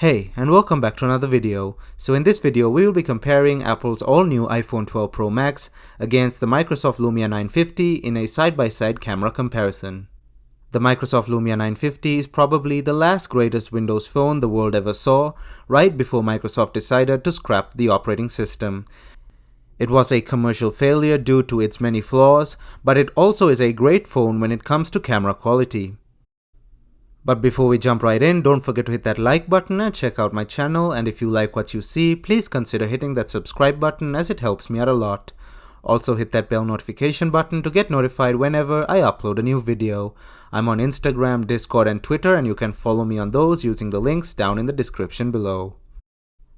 Hey, and welcome back to another video. So in this video, we will be comparing Apple's all-new iPhone 12 Pro Max against the Microsoft Lumia 950 in a side-by-side camera comparison. The Microsoft Lumia 950 is probably the last greatest Windows phone the world ever saw, right before Microsoft decided to scrap the operating system. It was a commercial failure due to its many flaws, but it also is a great phone when it comes to camera quality. But before we jump right in, don't forget to hit that like button and check out my channel, and if you like what you see, please consider hitting that subscribe button as it helps me out a lot. Also hit that bell notification button to get notified whenever I upload a new video. I'm on Instagram, Discord and Twitter, and you can follow me on those using the links down in the description below.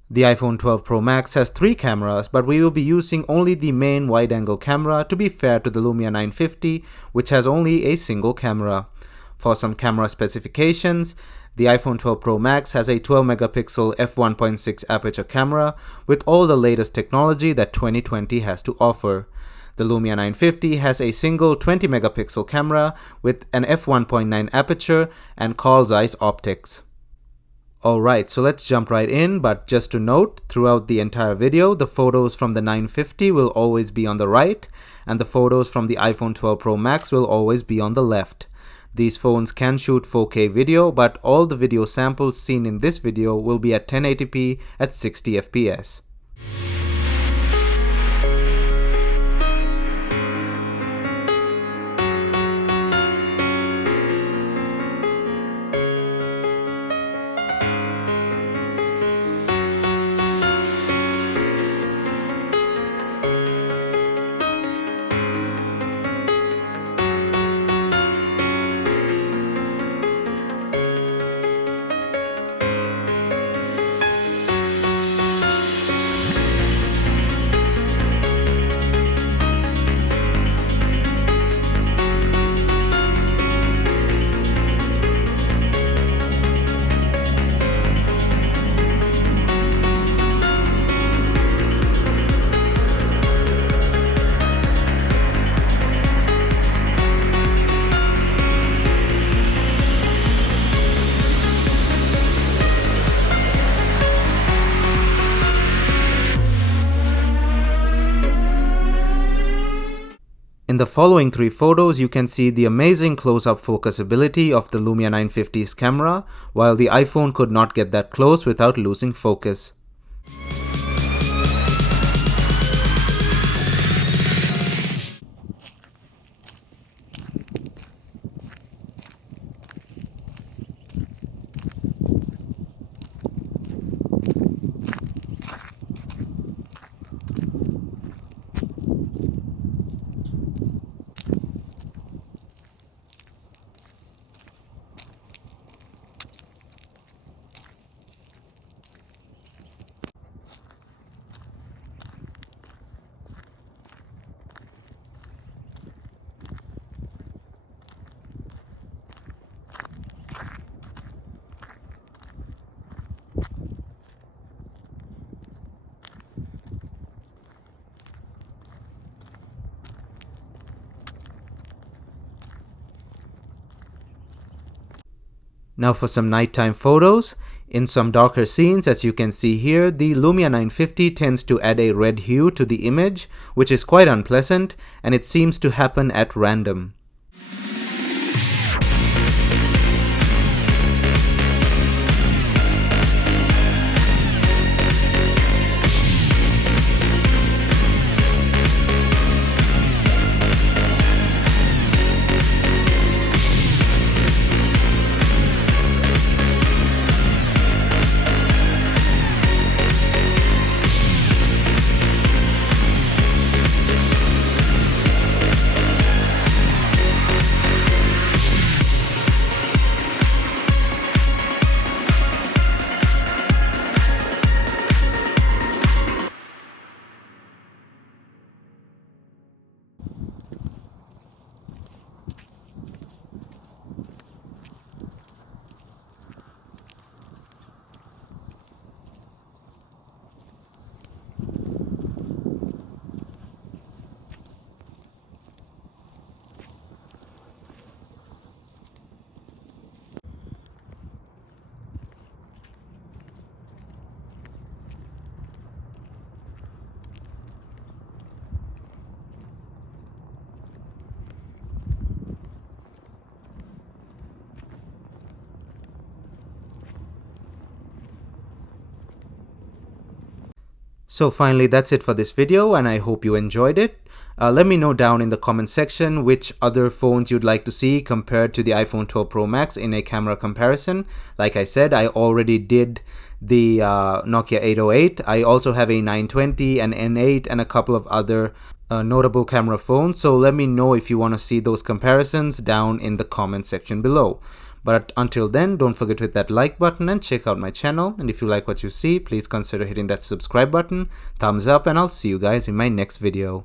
The iPhone 12 Pro Max has 3 cameras, but we will be using only the main wide-angle camera to be fair to the Lumia 950, which has only a single camera. For some camera specifications, the iPhone 12 Pro Max has a 12 megapixel f1.6 aperture camera with all the latest technology that 2020 has to offer. The Lumia 950 has a single 20 megapixel camera with an f1.9 aperture and Carl Zeiss optics. Alright, so let's jump right in, but just to note, throughout the entire video, the photos from the 950 will always be on the right, and the photos from the iPhone 12 Pro Max will always be on the left. These phones can shoot 4K video, but all the video samples seen in this video will be at 1080p at 60 fps. In the following 3 photos, you can see the amazing close-up focus ability of the Lumia 950's camera, while the iPhone could not get that close without losing focus. Now for some nighttime photos. In some darker scenes, as you can see here, the Lumia 950 tends to add a red hue to the image, which is quite unpleasant, and it seems to happen at random. So finally, that's it for this video, and I hope you enjoyed it. Let me know down in the comment section which other phones you'd like to see compared to the iPhone 12 Pro Max in a camera comparison. Like I said, I already did the Nokia 808. I also have a 920, an N8, and a couple of other notable camera phones. So let me know if you want to see those comparisons down in the comment section below. But until then, don't forget to hit that like button and check out my channel. And if you like what you see, please consider hitting that subscribe button, thumbs up, and I'll see you guys in my next video.